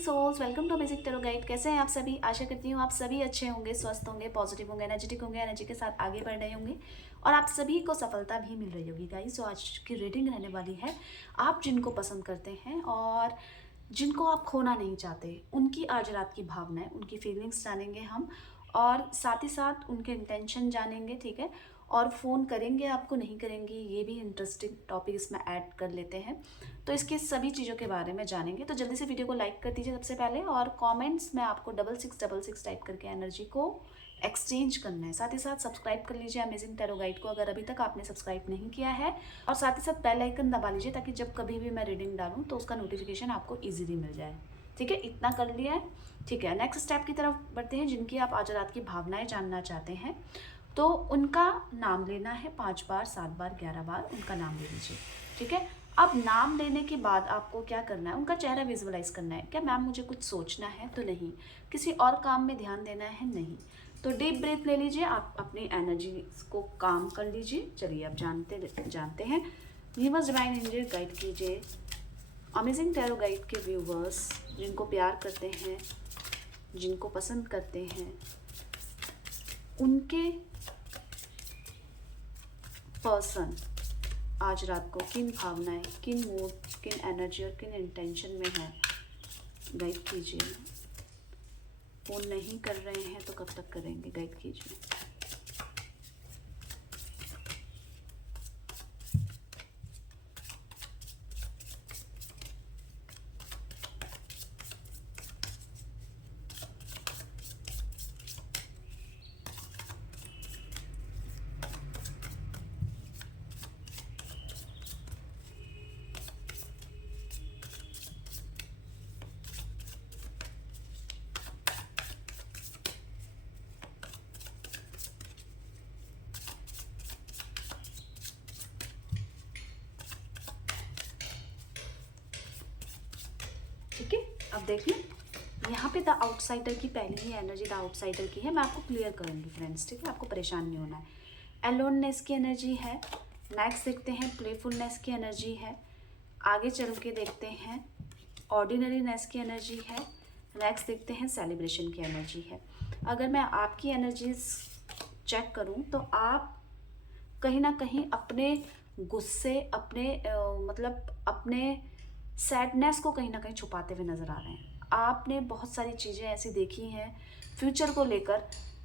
Souls, welcome to basic tarot guide. कैसे हैं आप सभी? आशा करती हूँ आप सभी अच्छे होंगे, स्वस्थ होंगे, पॉजिटिव होंगे, एनर्जेटिक होंगे, एनर्जी के साथ आगे बढ़ रहे होंगे और आप सभी को सफलता भी मिल रही होगी गाइस। तो आज की रीडिंग रहने वाली है आप जिनको पसंद करते हैं और जिनको आप खोना नहीं चाहते, उनकी आज रात की भावनाएं, उनकी फीलिंग्स जानेंगे हम और साथ ही साथ उनके इंटेंशन जानेंगे, ठीक है। और फ़ोन करेंगे आपको, नहीं करेंगे, ये भी इंटरेस्टिंग टॉपिक इसमें ऐड कर लेते हैं। तो इसके सभी चीज़ों के बारे में जानेंगे। तो जल्दी से वीडियो को लाइक कर दीजिए सबसे पहले और कमेंट्स में आपको 6666 टाइप करके एनर्जी को एक्सचेंज करना है। साथ ही साथ सब्सक्राइब कर लीजिए अमेजिंग टैरो गाइड को अगर अभी तक आपने सब्सक्राइब नहीं किया है, और साथ ही साथ बेल आइकन दबा लीजिए ताकि जब कभी भी मैं रीडिंग डालूँ तो उसका नोटिफिकेशन आपको ईजिली मिल जाए। ठीक है, इतना कर लिया है। ठीक है, नेक्स्ट स्टेप की तरफ बढ़ते हैं। जिनकी आप आज रात की भावनाएं जानना चाहते हैं तो उनका नाम लेना है 5 बार, 7 बार, 11 बार उनका नाम ले लीजिए। ठीक है, अब नाम लेने के बाद आपको क्या करना है, उनका चेहरा विजुअलाइज करना है। क्या मैम मुझे कुछ सोचना है? तो नहीं। किसी और काम में ध्यान देना है? नहीं। तो डीप ब्रीथ ले लीजिए, आप अपनी एनर्जी को काम कर लीजिए। चलिए अब जानते हैं। यूनिवर्स डिवाइन एंजल गाइड कीजिए अमेजिंग टैरो गाइड के व्यूवर्स, जिनको प्यार करते हैं, जिनको पसंद करते हैं, उनके पर्सन आज रात को किन भावनाएं, किन मूड, किन एनर्जी और किन इंटेंशन में है, गाइड कीजिए। फोन नहीं कर रहे हैं तो कब तक करेंगे, गाइड कीजिए। ठीक है, अब देख लें। यहाँ पे द आउटसाइडर की पहली ही एनर्जी द आउटसाइडर की है। मैं आपको क्लियर करूँगी फ्रेंड्स, ठीक है, आपको परेशान नहीं होना है। एलोननेस की एनर्जी है। नेक्स्ट देखते हैं प्लेफुलनेस की एनर्जी है। आगे चल के देखते हैं ऑर्डिनरीनेस की एनर्जी है। नेक्स्ट देखते हैं सेलिब्रेशन की एनर्जी है। अगर मैं आपकी एनर्जीज चेक करूँ तो आप कहीं ना कहीं अपने गुस्से, मतलब अपने सैडनेस को कहीं ना कहीं छुपाते हुए नज़र आ रहे हैं। आपने बहुत सारी चीज़ें ऐसी देखी हैं फ्यूचर को लेकर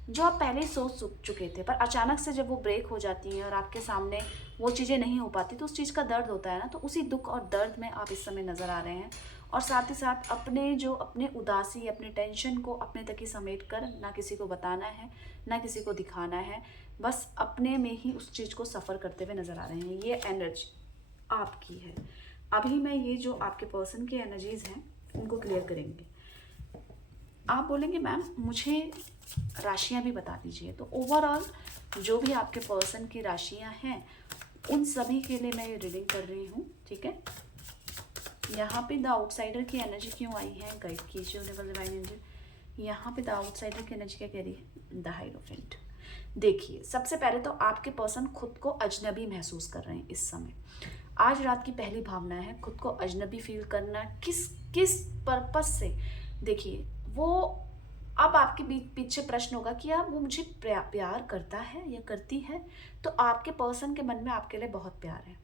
जो आप पहले ही सोच चुके थे, पर अचानक से जब वो ब्रेक हो जाती हैं और आपके सामने वो चीज़ें नहीं हो पाती तो उस चीज़ का दर्द होता है ना। तो उसी दुख और दर्द में आप इस समय नज़र आ रहे हैं और साथ ही साथ अपने उदासी, अपने टेंशन को अपने तक ही समेट कर ना किसी को बताना है, ना किसी को दिखाना है, बस अपने में ही उस चीज़ को सफ़र करते हुए नज़र आ रहे हैं। ये एनर्जी आपकी है। अभी मैं ये जो आपके पर्सन की एनर्जीज हैं उनको क्लियर करेंगे। आप बोलेंगे मैम मुझे राशियां भी बता दीजिए। तो ओवरऑल जो भी आपके पर्सन की राशियां हैं उन सभी के लिए मैं ये रीडिंग कर रही हूँ, ठीक है। यहाँ पे द आउटसाइडर की एनर्जी क्यों आई है, गाइड कीजिए यूनिवर्स डिवाइन एंजल। यहाँ पे द आउटसाइडर की एनर्जी क्या कह रही है, द हाइरोफेंट। देखिए, सबसे पहले तो आपके पर्सन खुद को अजनबी महसूस कर रहे हैं इस समय। आज रात की पहली भावना है खुद को अजनबी फील करना। किस किस पर्पस से? देखिए, वो अब आपके पीछे प्रश्न होगा कि यार वो मुझे प्यार करता है या करती है। तो आपके पर्सन के मन में आपके लिए बहुत प्यार है,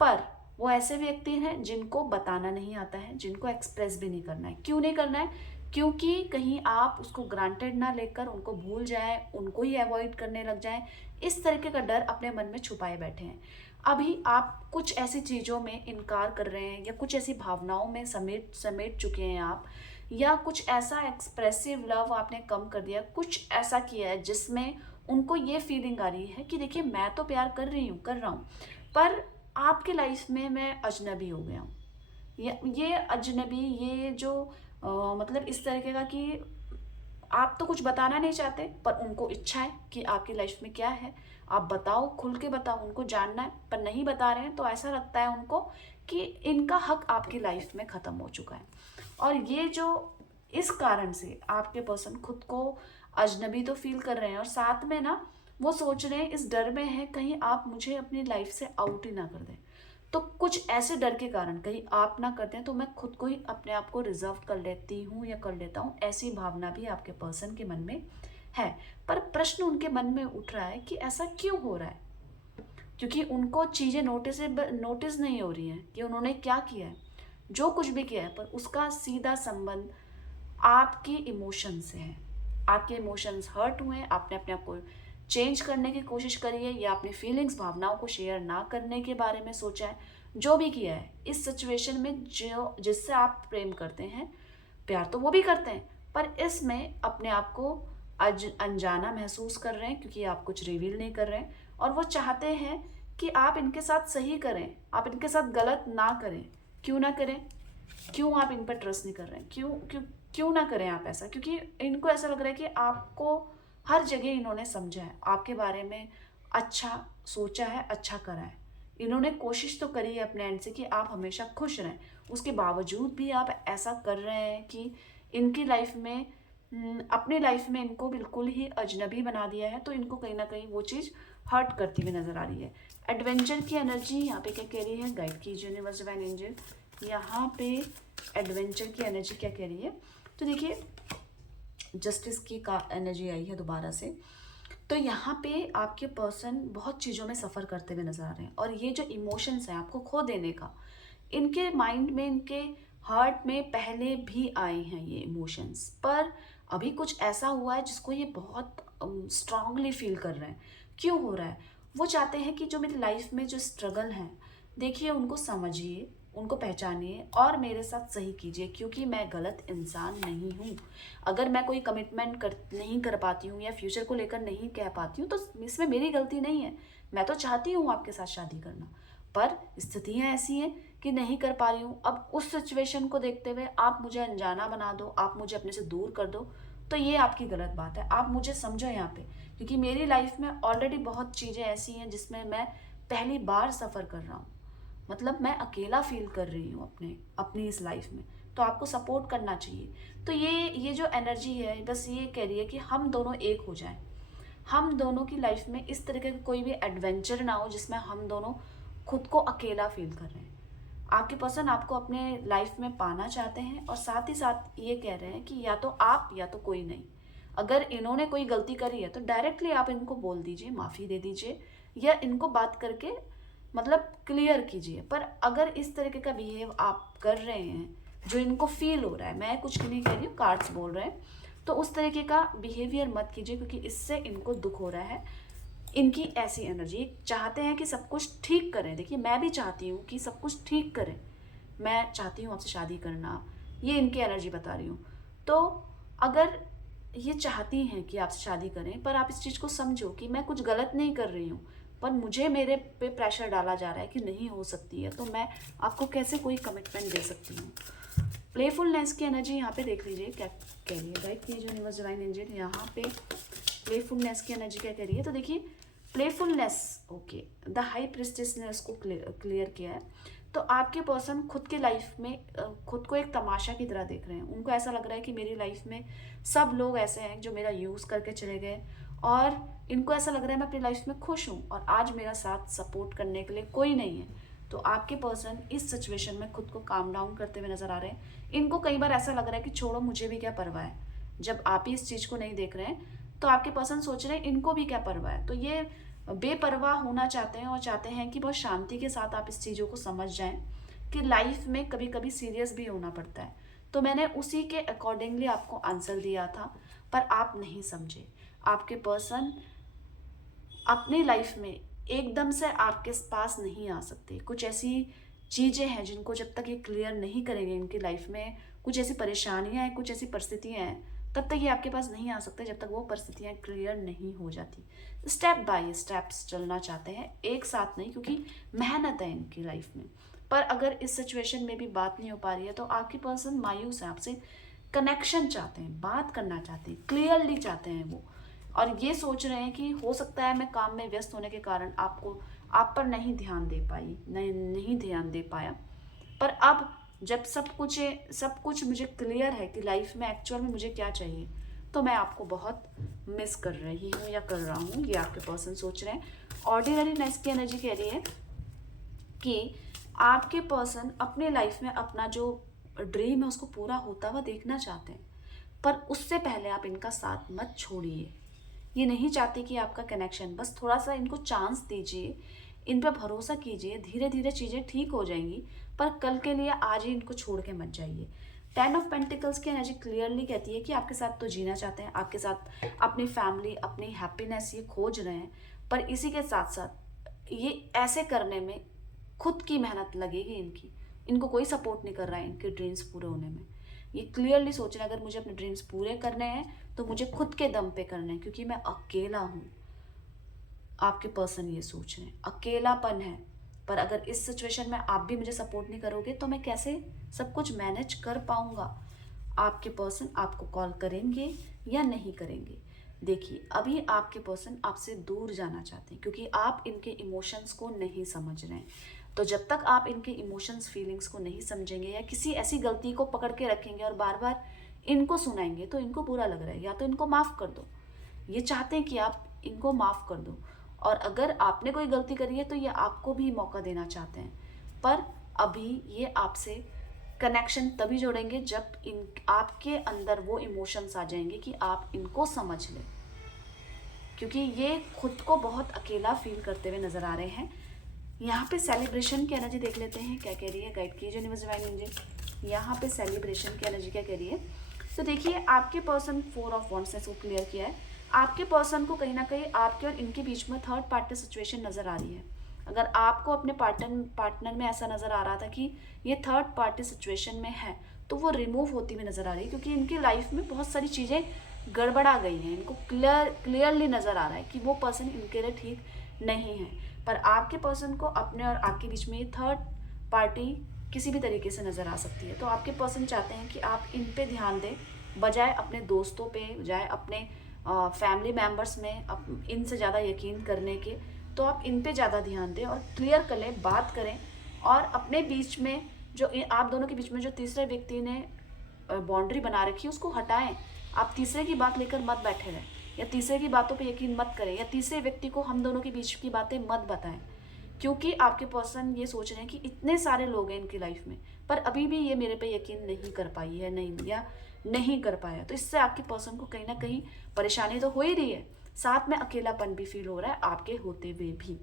पर वो ऐसे व्यक्ति हैं जिनको बताना नहीं आता है, जिनको एक्सप्रेस भी नहीं करना है। क्यों नहीं करना है? क्योंकि कहीं आप उसको ग्रांटेड ना लेकर उनको भूल जाएं, उनको ही अवॉइड करने लग जाएं, इस तरीके का डर अपने मन में छुपाए बैठे हैं। अभी आप कुछ ऐसी चीज़ों में इनकार कर रहे हैं या कुछ ऐसी भावनाओं में समेट चुके हैं आप, या कुछ ऐसा एक्सप्रेसिव लव आपने कम कर दिया, कुछ ऐसा किया है जिसमें उनको ये फीलिंग आ रही है कि देखिए मैं तो प्यार कर रहा हूँ, पर आपके लाइफ में मैं अजनबी हो गया हूँ। ये अजनबी, ये जो मतलब इस तरीके का कि आप तो कुछ बताना नहीं चाहते पर उनको इच्छा है कि आपकी लाइफ में क्या है, आप बताओ, खुल के बताओ, उनको जानना है, पर नहीं बता रहे हैं तो ऐसा लगता है उनको कि इनका हक आपकी लाइफ में ख़त्म हो चुका है। और ये जो इस कारण से आपके पर्सन खुद को अजनबी तो फील कर रहे हैं और साथ में ना वो सोच रहे हैं, इस डर में है कहीं आप मुझे अपनी लाइफ से आउट ही ना कर दें। तो कुछ ऐसे डर के कारण कहीं आप ना करते हैं तो मैं खुद को ही अपने आप को रिजर्व कर लेती हूँ या कर लेता हूँ, ऐसी भावना भी आपके पर्सन के मन में है। पर प्रश्न उनके मन में उठ रहा है कि ऐसा क्यों हो रहा है, क्योंकि उनको चीज़ें नोटिस नहीं हो रही हैं कि उन्होंने क्या किया है, जो कुछ भी किया है, पर उसका सीधा संबंध आपके इमोशन से है। आपके इमोशंस हर्ट हुए हैं, आपने अपने आप को चेंज करने की कोशिश करी है, या अपनी फीलिंग्स भावनाओं को शेयर ना करने के बारे में सोचा है, जो भी किया है इस सिचुएशन में, जो जिससे आप प्रेम करते हैं, प्यार तो वो भी करते हैं, पर इसमें अपने आप को अनजाना महसूस कर रहे हैं क्योंकि आप कुछ रिवील नहीं कर रहे हैं, और वो चाहते हैं कि आप इनके साथ सही करें, आप इनके साथ गलत ना करें। क्यों ना करें? क्यों आप इन पर ट्रस्ट नहीं कर रहे हैं? क्यों क्यों क्यों ना करें आप ऐसा? क्योंकि इनको ऐसा लग रहा है कि आपको हर जगह इन्होंने समझा है, आपके बारे में अच्छा सोचा है, अच्छा करा है। इन्होंने कोशिश तो करी है अपने एंड से कि आप हमेशा खुश रहें, उसके बावजूद भी आप ऐसा कर रहे हैं कि इनकी लाइफ में अपनी लाइफ में इनको बिल्कुल ही अजनबी बना दिया है। तो इनको कहीं ना कहीं वो चीज़ हर्ट करती हुई नजर आ रही है। एडवेंचर की एनर्जी यहाँ पे क्या कह रही है? गाइड कीजिए यूनिवर्स डिवाइन एंजल, यहाँ पे एडवेंचर की एनर्जी क्या कह रही है? तो देखिए, जस्टिस की का एनर्जी आई है दोबारा से। तो यहाँ पे आपके पर्सन बहुत चीज़ों में सफ़र करते हुए नजर आ रहे हैं, और ये जो इमोशंस हैं आपको खो देने का, इनके माइंड में, इनके हार्ट में पहले भी आए हैं ये इमोशंस, पर अभी कुछ ऐसा हुआ है जिसको ये बहुत स्ट्रांगली फील कर रहे हैं। क्यों हो रहा है? वो चाहते हैं कि जो मेरी लाइफ में जो स्ट्रगल है, देखिए उनको समझिए, उनको पहचानिए और मेरे साथ सही कीजिए, क्योंकि मैं गलत इंसान नहीं हूँ। अगर मैं कोई कमिटमेंट नहीं कर पाती हूँ या फ्यूचर को लेकर नहीं कह पाती हूँ, तो इसमें मेरी गलती नहीं है। मैं तो चाहती हूँ आपके साथ शादी करना, पर स्थितियाँ ऐसी हैं कि नहीं कर पा रही हूँ। अब उस सिचुएशन को देखते हुए आप मुझे अनजाना बना दो, आप मुझे अपने से दूर कर दो, तो ये आपकी गलत बात है। आप मुझे समझो यहाँ पे, क्योंकि मेरी लाइफ में ऑलरेडी बहुत चीज़ें ऐसी हैं जिसमें मैं पहली बार सफ़र कर रहा हूँ। मतलब मैं अकेला फील कर रही हूँ अपनी इस लाइफ में, तो आपको सपोर्ट करना चाहिए। तो ये जो एनर्जी है, बस ये कह रही है कि हम दोनों एक हो जाएं। हम दोनों की लाइफ में इस तरीके का कोई भी एडवेंचर ना हो जिसमें हम दोनों खुद को अकेला फील कर रहे हैं। आपके पर्सन आपको अपने लाइफ में पाना चाहते हैं, और साथ ही साथ ये कह रहे हैं कि या तो आप या तो कोई नहीं। अगर इन्होंने कोई गलती करी है तो डायरेक्टली आप इनको बोल दीजिए, माफ़ी दे दीजिए, या इनको बात करके मतलब क्लियर कीजिए। पर अगर इस तरीके का बिहेव आप कर रहे हैं जो इनको फील हो रहा है, मैं कुछ नहीं कह रही हूँ, कार्ड्स बोल रहे हैं, तो उस तरीके का बिहेवियर मत कीजिए, क्योंकि इससे इनको दुख हो रहा है। इनकी ऐसी एनर्जी चाहते हैं कि सब कुछ ठीक करें। देखिए, मैं भी चाहती हूँ कि सब कुछ ठीक करें, मैं चाहती हूँ आपसे शादी करना, ये इनकी एनर्जी बता रही हूँ। तो अगर ये चाहती हैं कि आपसे शादी करें, पर आप इस चीज़ को समझो कि मैं कुछ गलत नहीं कर रही हूँ, पर मुझे मेरे पे प्रेशर डाला जा रहा है कि नहीं हो सकती है, तो मैं आपको कैसे कोई कमिटमेंट दे सकती हूँ। प्लेफुलनेस की एनर्जी यहाँ पे देख लीजिए क्या कह रही है। गाइड कीजिए यूनिवर्स डिवाइन एंजल, यहाँ पे प्लेफुलनेस की एनर्जी क्या कह रही है? तो देखिए, playfulness, okay, the high priestess ने उसको क्लियर किया है। तो आपके पर्सन खुद के लाइफ में खुद को एक तमाशा की तरह देख रहे हैं। उनको ऐसा लग रहा है कि मेरी लाइफ में सब लोग ऐसे हैं जो मेरा यूज़ करके चले गए, और इनको ऐसा लग रहा है मैं अपनी लाइफ में खुश हूँ और आज मेरा साथ सपोर्ट करने के लिए कोई नहीं है। तो आपके पर्सन इस सिचुएशन में खुद को काम डाउन करते हुए नजर आ रहे हैं। इनको कई बार ऐसा लग रहा है कि छोड़ो, मुझे भी क्या परवाह है। जब आप ही इस चीज़ को नहीं देख रहे हैं, तो आपके पर्सन सोच रहे हैं इनको भी क्या परवाह है। तो ये बेपरवाह होना चाहते हैं, और चाहते हैं कि बहुत शांति के साथ आप इस चीज़ों को समझ जाएं कि लाइफ में कभी कभी सीरियस भी होना पड़ता है। तो मैंने उसी के अकॉर्डिंगली आपको आंसर दिया था, पर आप नहीं समझे। आपके पर्सन अपनी लाइफ में एकदम से आपके पास नहीं आ सकते। कुछ ऐसी चीज़ें हैं जिनको जब तक ये क्लियर नहीं करेंगे, इनकी लाइफ में कुछ ऐसी परेशानियां हैं, कुछ ऐसी परिस्थितियां हैं, तब तक ये आपके पास नहीं आ सकते जब तक वो परिस्थितियां क्लियर नहीं हो जाती। स्टेप बाय स्टेप्स चलना चाहते हैं, एक साथ नहीं, क्योंकि मेहनत है इनकी लाइफ में। पर अगर इस सिचुएशन में भी बात नहीं हो पा रही है, तो आपके पर्सन मायूस है, आपसे कनेक्शन चाहते हैं, बात करना चाहते हैं, क्लियरली चाहते हैं वो। और ये सोच रहे हैं कि हो सकता है मैं काम में व्यस्त होने के कारण आप पर नहीं ध्यान दे पाई, नहीं ध्यान दे पाया। पर अब जब सब कुछ मुझे क्लियर है कि लाइफ में एक्चुअल में मुझे क्या चाहिए, तो मैं आपको बहुत मिस कर रही हूँ या कर रहा हूँ, ये आपके पर्सन सोच रहे हैं। ऑर्डिनरी नेस की एनर्जी कह रही है कि आपके पर्सन अपने लाइफ में अपना जो ड्रीम है उसको पूरा होता हुआ देखना चाहते हैं, पर उससे पहले आप इनका साथ मत छोड़िए। ये नहीं चाहते कि आपका कनेक्शन, बस थोड़ा सा इनको चांस दीजिए, इन पर भरोसा कीजिए, धीरे धीरे चीज़ें ठीक हो जाएंगी, पर कल के लिए आज ही इनको छोड़ के मत जाइए। 10 ऑफ पेंटिकल्स की एनर्जी क्लियरली कहती है कि आपके साथ तो जीना चाहते हैं, आपके साथ अपनी फैमिली, अपनी हैप्पीनेस ये खोज रहे हैं, पर इसी के साथ साथ ये ऐसे करने में खुद की मेहनत लगेगी इनकी। इनको कोई सपोर्ट नहीं कर रहा है इनके ड्रीम्स पूरे होने में। ये क्लियरली सोच रहे हैं अगर मुझे अपने ड्रीम्स पूरे करने हैं तो मुझे खुद के दम पे करने हैं, क्योंकि मैं अकेला हूँ। आपके पर्सन ये सोच रहे हैं, अकेलापन है, पर अगर इस सिचुएशन में आप भी मुझे सपोर्ट नहीं करोगे तो मैं कैसे सब कुछ मैनेज कर पाऊंगा। आपके पर्सन आपको कॉल करेंगे या नहीं करेंगे। देखिए, अभी आपके पर्सन आपसे दूर जाना चाहते हैं क्योंकि आप इनके इमोशंस को नहीं समझ रहे हैं। तो जब तक आप इनके इमोशंस, फीलिंग्स को नहीं समझेंगे या किसी ऐसी गलती को पकड़ के रखेंगे और बार बार इनको सुनाएंगे तो इनको बुरा लग रहा है। या तो इनको माफ़ कर दो, ये चाहते हैं कि आप इनको माफ़ कर दो, और अगर आपने कोई गलती करी है तो ये आपको भी मौका देना चाहते हैं। पर अभी ये आपसे कनेक्शन तभी जोड़ेंगे जब इन आपके अंदर वो इमोशंस आ जाएंगे कि आप इनको समझ लें, क्योंकि ये खुद को बहुत अकेला फील करते हुए नजर आ रहे हैं। यहाँ पे सेलिब्रेशन की एनर्जी देख लेते हैं क्या कह रही है। गाइड कीजिए यूनिवर्स डिवाइन एंजल, यहाँ पे सेलिब्रेशन की एनर्जी क्या कह रही है। तो देखिए, आपके पर्सन 4 ऑफ वॉन्ड्स ने इसको क्लियर किया है। आपके पर्सन को कहीं ना कहीं आपके और इनके बीच में थर्ड पार्टी सिचुएशन नज़र आ रही है। अगर आपको अपने पार्टनर में ऐसा नज़र आ रहा था कि ये थर्ड पार्टी सिचुएशन में है, तो वो रिमूव होती हुई नज़र आ रही है, क्योंकि इनकी लाइफ में बहुत सारी चीज़ें गड़बड़ा गई हैं। इनको क्लियरली नज़र आ रहा है कि वो पर्सन इनके लिए ठीक नहीं है। पर आपके पर्सन को अपने और आपके बीच में ये थर्ड पार्टी किसी भी तरीके से नज़र आ सकती है। तो आपके पर्सन चाहते हैं कि आप इन पे ध्यान दें, बजाय अपने दोस्तों पे, बजाय अपने फैमिली मेम्बर्स में इनसे ज़्यादा यकीन करने के। तो आप इन पे ज़्यादा ध्यान दें और क्लियर कर लें, बात करें, और अपने बीच में जो आप दोनों के बीच में जो तीसरे व्यक्ति ने बाउंड्री बना रखी है उसको हटाएं। आप तीसरे की बात लेकर मत बैठे रहें, या तीसरे की बातों पे यकीन मत करें, या तीसरे व्यक्ति को हम दोनों के बीच की बातें मत बताएं, क्योंकि आपके पर्सन ये सोच रहे हैं कि इतने सारे लोग हैं इनकी लाइफ में, पर अभी भी ये मेरे पे यकीन नहीं कर पाई है, नहीं कर पाया। तो इससे आपके पर्सन को कहीं ना कहीं परेशानी तो हो ही रही है, साथ में अकेलापन भी फील हो रहा है आपके होते हुए भी।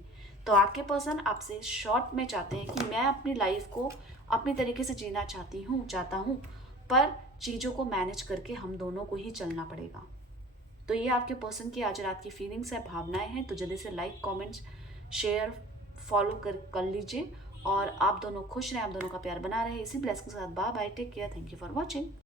तो आपके पर्सन आपसे शॉर्ट में चाहते हैं कि मैं अपनी लाइफ को अपनी तरीके से जीना चाहता हूँ, पर चीज़ों को मैनेज करके हम दोनों को ही चलना पड़ेगा। तो ये आपके पर्सन की आज रात की फीलिंग्स है, भावनाएं हैं। तो जल्दी से लाइक, कमेंट्स, शेयर, फॉलो कर लीजिए, और आप दोनों खुश रहें, आप दोनों का प्यार बना रहे। इसी ब्लेसिंग के साथ bye bye, take care, thank you for watching.